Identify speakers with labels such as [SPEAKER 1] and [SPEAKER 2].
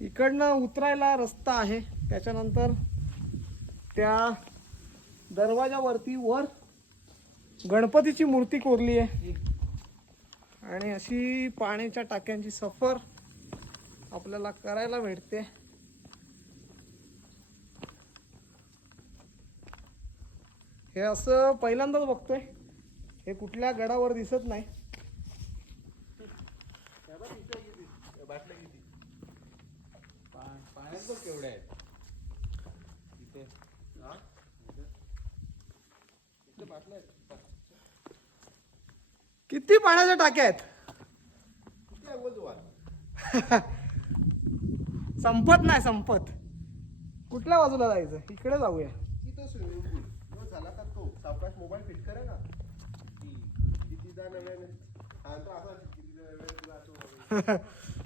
[SPEAKER 1] इकडनं उतरायला रस्ता आहे. त्याच्यानंतर त्या दरवाजावरती वर गणपतीची मूर्ती कोरली आहे. आणि अशी पाण्याच्या टाक्यांची सफर आपल्याला करायला भेटते. हे असं पहिल्यांदाच बघतोय. हे कुठल्या गडावर दिसत नाही.
[SPEAKER 2] पाण्यात बघ केवढे आहेत. इथे. हा? इथे. इथे बाटल्या आहेत.
[SPEAKER 1] किती पाण्याच्या टाक्या आहेत?
[SPEAKER 2] किती?
[SPEAKER 1] संपत नाही संपत. कुठल्या बाजूला जायचं? इकडे जाऊया.
[SPEAKER 2] स्विमिंग पूल झाला का तो? सावकाश मोबाईल फिट करे ना. कितीदा नव्याने तो असा किती नव्याने